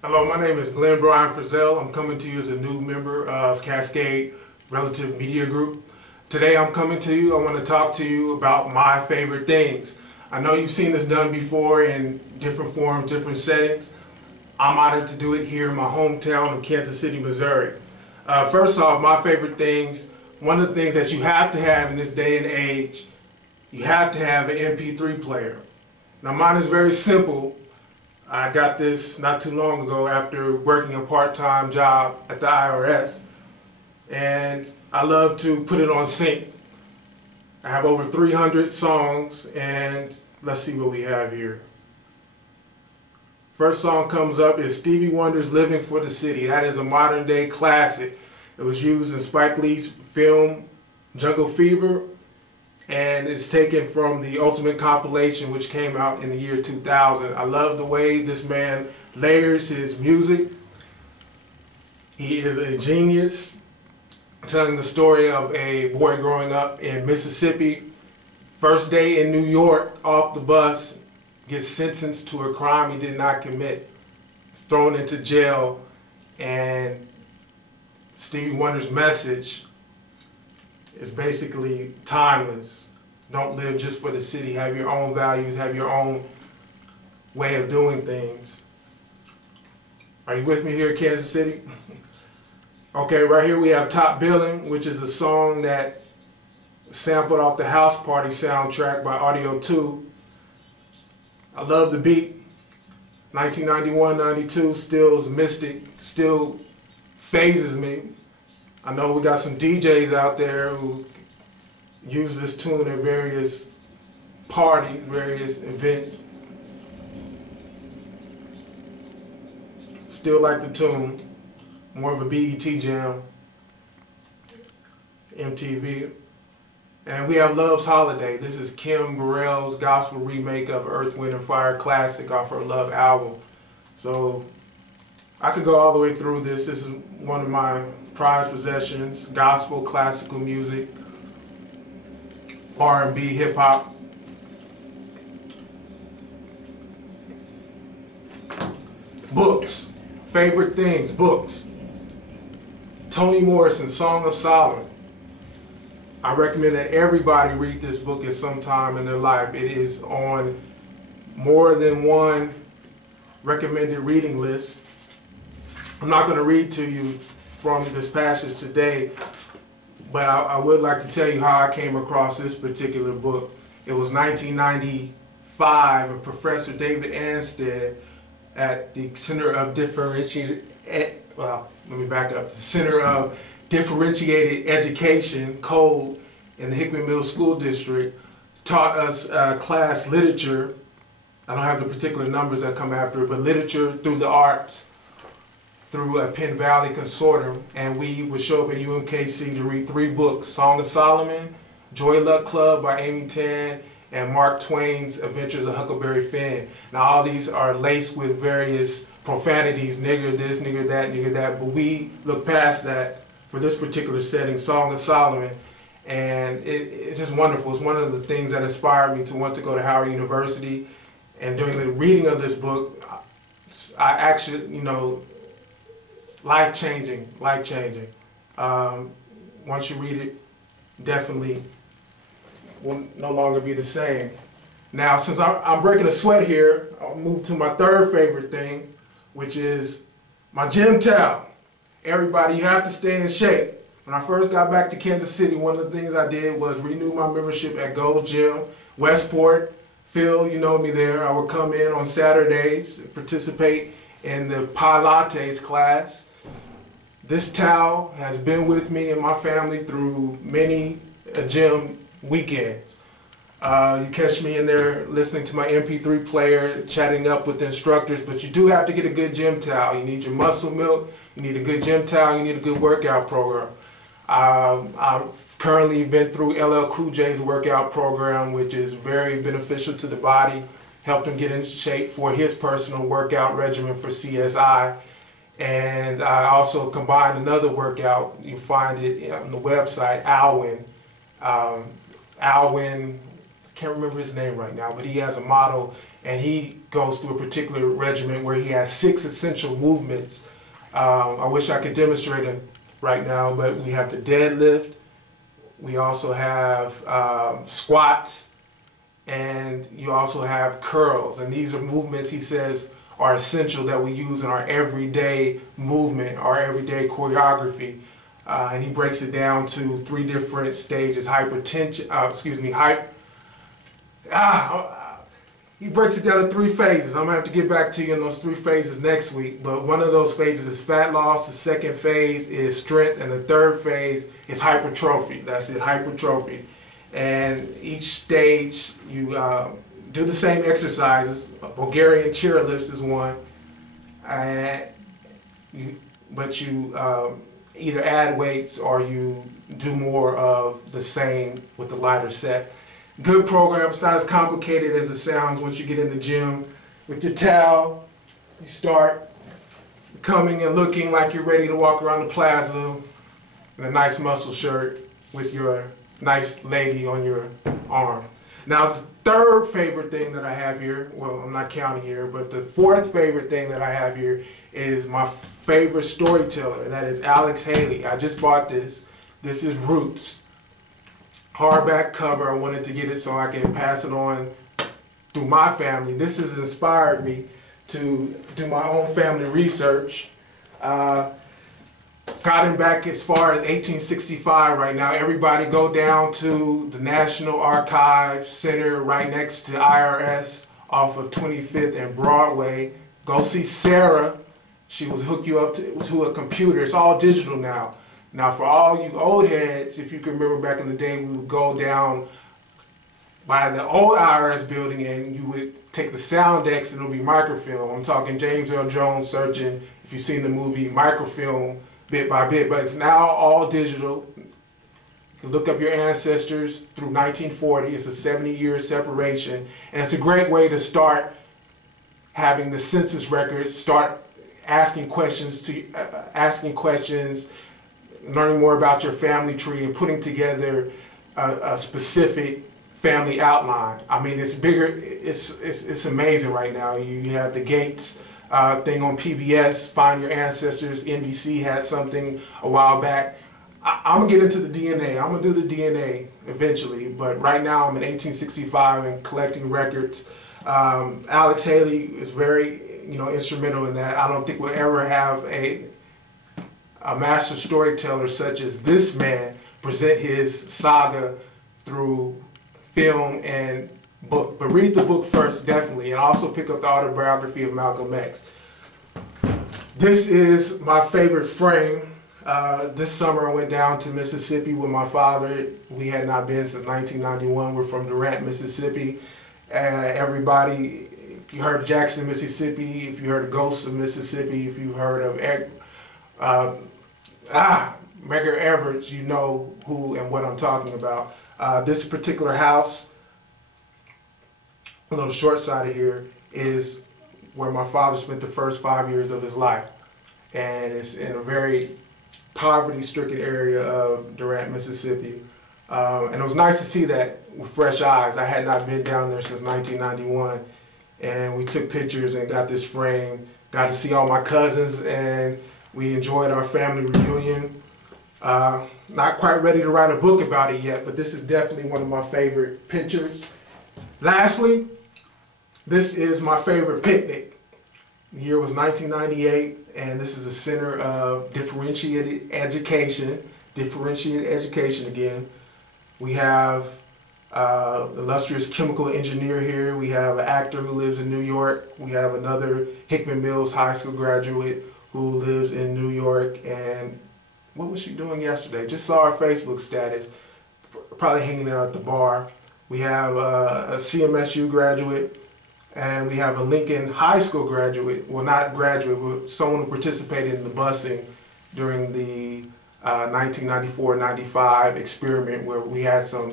Hello, my name is Glenn Brian Frizell. I'm coming to you as a new member of Cascade Relative Media Group. Today I'm coming to you, I want to talk to you about my favorite things. I know you've seen this done before in different forms, different settings. I'm honored to do it here in my hometown of Kansas City, Missouri. First off, my favorite things, one of the things that you have to have in this day and age, you have to have an MP3 player. Now mine is very simple. I got this not too long ago after working a part-time job at the IRS, and I love to put it on sync. I have over 300 songs, and let's see what we have here. First song comes up is Stevie Wonder's Living for the City. That is a modern day classic. It was used in Spike Lee's film Jungle Fever, and it's taken from the Ultimate compilation, which came out in the year 2000. I love the way this man layers his music. He is a genius, telling the story of a boy growing up in Mississippi. First day in New York, off the bus, gets sentenced to a crime he did not commit. Is thrown into jail, and Stevie Wonder's message is basically timeless. Don't live just for the city. Have your own values. Have your own way of doing things. Are you with me here in Kansas City? Okay, right here we have Top Billin', which is a song that sampled off the House Party soundtrack by Audio 2. I love the beat. 1991-92 still is mystic, still phases me. I know we got some DJs out there who use this tune at various parties, various events. Still like the tune. More of a BET jam. MTV. And we have Love's Holiday. This is Kim Burrell's gospel remake of Earth, Wind & Fire classic off her Love album. So I could go all the way through this. This is one of my prized possessions. Gospel, classical music, R&B, hip-hop. Books. Favorite things, books. Toni Morrison's Song of Solomon. I recommend that everybody read this book at some time in their life. It is on more than one recommended reading list. I'm not going to read to you from this passage today, but I would like to tell you how I came across this particular book. It was 1995, and Professor David Anstead at the Center of Differentiated Education, Code, in the Hickman Mills School District, taught us class literature. I don't have the particular numbers that come after it, but literature through the arts, through a Penn Valley consortium, and we would show up at UMKC to read 3 books: Song of Solomon, Joy Luck Club by Amy Tan, and Mark Twain's Adventures of Huckleberry Finn. Now all these are laced with various profanities, nigger this, nigger that, but we look past that for this particular setting, Song of Solomon, and it's just wonderful. It's one of the things that inspired me to want to go to Howard University, and during the reading of this book, I actually, life-changing. Once you read it, definitely will no longer be the same. Now, since I'm breaking a sweat here, I'll move to my third favorite thing, which is my gym towel. Everybody, you have to stay in shape. When I first got back to Kansas City, one of the things I did was renew my membership at Gold Gym, Westport. Phil, you know me there. I would come in on Saturdays, participate in the Pilates class. This towel has been with me and my family through many gym weekends. You catch me in there listening to my MP3 player, chatting up with the instructors, but you do have to get a good gym towel. You need your muscle milk, you need a good gym towel, you need a good workout program. I've currently been through LL Cool J's workout program, which is very beneficial to the body, helped him get in shape for his personal workout regimen for CSI. And I also combined another workout. You find it on the website, Alwyn. Alwyn can't remember his name right now, but he has a model, and he goes through a particular regimen where he has 6 essential movements. I wish I could demonstrate them right now, but we have the deadlift, we also have squats, and you also have curls. And these are movements, he says, are essential that we use in our everyday movement, our everyday choreography. And he breaks it down to 3 different stages: hypertension, he breaks it down to 3 phases. I'm gonna have to get back to you on those 3 phases next week, but one of those phases is fat loss, the second phase is strength, and the third phase is hypertrophy. That's it, hypertrophy. And each stage, you do the same exercises. Bulgarian chairlifts is one, but you either add weights or you do more of the same with the lighter set. Good program. It's not as complicated as it sounds once you get in the gym. With your towel, you start coming and looking like you're ready to walk around the plaza in a nice muscle shirt with your nice lady on your arm. Now, the third favorite thing that I have here, well, I'm not counting here, but the 4th favorite thing that I have here is my favorite storyteller, and that is Alex Haley. I just bought this. This is Roots. Hardback cover. I wanted to get it so I can pass it on through my family. This has inspired me to do my own family research. Gotten back as far as 1865 right now. Everybody go down to the National Archives Center right next to IRS off of 25th and Broadway. Go see Sarah. She will hook you up to a computer. It's all digital now. Now for all you old heads, if you can remember back in the day, we would go down by the old IRS building and you would take the sound decks and it'll be microfilm. I'm talking James Earl Jones searching, if you've seen the movie, microfilm bit by bit, but it's now all digital. You can look up your ancestors through 1940. It's a 70-year separation, and it's a great way to start having the census records, start asking questions, learning more about your family tree, and putting together a specific family outline. I mean, it's bigger. It's amazing right now. You have the Gates thing on PBS, Find Your Ancestors. NBC had something a while back. I'm gonna get into the DNA. I'm gonna do the DNA eventually, but right now I'm in 1865 and collecting records. Alex Haley is very, instrumental in that. I don't think we'll ever have a master storyteller such as this man present his saga through film and book. But read the book first, definitely, and also pick up the autobiography of Malcolm X. This is my favorite frame. This summer I went down to Mississippi with my father. We had not been since 1991. We're from Durant, Mississippi. Everybody, if you heard of Jackson, Mississippi, if you heard of Ghosts of Mississippi, if you heard of Medgar Evers, you know who and what I'm talking about. This particular house, a little short side of here, is where my father spent the first 5 years of his life. And it's in a very poverty-stricken area of Durant, Mississippi. And it was nice to see that with fresh eyes. I had not been down there since 1991. And we took pictures and got this frame, got to see all my cousins, and we enjoyed our family reunion. Not quite ready to write a book about it yet, but this is definitely one of my favorite pictures. Lastly, this is my favorite picnic. The year was 1998, and this is a center of differentiated education. Differentiated education again. We have illustrious chemical engineer here. We have an actor who lives in New York. We have another Hickman Mills High School graduate who lives in New York. And what was she doing yesterday? Just saw her Facebook status, probably hanging out at the bar. We have a CMSU graduate, and we have a Lincoln High School graduate, well, not graduate, but someone who participated in the busing during the 1994-95 experiment, where we had some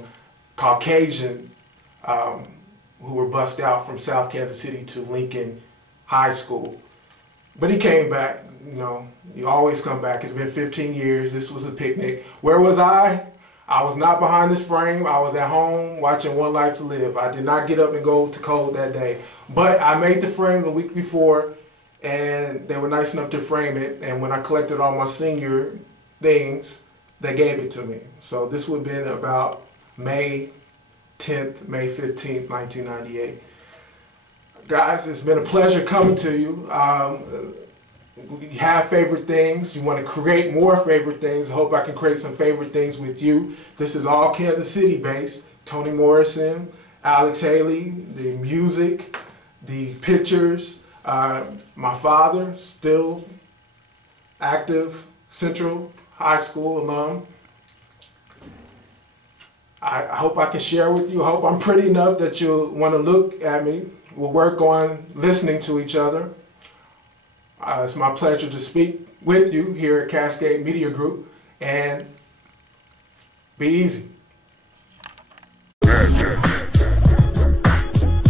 Caucasian who were bused out from South Kansas City to Lincoln High School. But he came back. You always come back. It's been 15 years. This was a picnic. Where was I? I was not behind this frame. I was at home watching One Life to Live. I did not get up and go to code that day. But I made the frame the week before, and they were nice enough to frame it. And when I collected all my senior things, they gave it to me. So this would have been about May 10th, May 15th, 1998. Guys, it's been a pleasure coming to you. You have favorite things. You want to create more favorite things. I hope I can create some favorite things with you. This is all Kansas City based. Toni Morrison, Alex Haley, the music, the pictures. My father, still active Central High School alum. I hope I can share with you. I hope I'm pretty enough that you'll want to look at me. We'll work on listening to each other. It's my pleasure to speak with you here at Cascade Media Group, and be easy.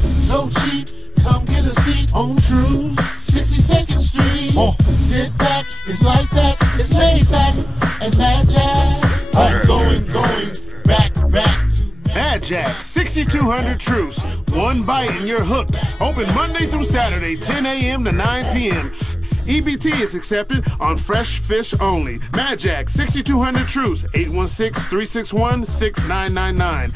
So cheap, come get a seat on True's 62nd Street. Sit back, it's like that, it's laid back, and Mad Jack. I'm going, back. Mad Jack, 6200 Truce. One bite and you're hooked. Open Monday through Saturday, 10 a.m. to 9 p.m. EBT is accepted on fresh fish only. Mad Jack, 6200 Truce, 816-361-6999.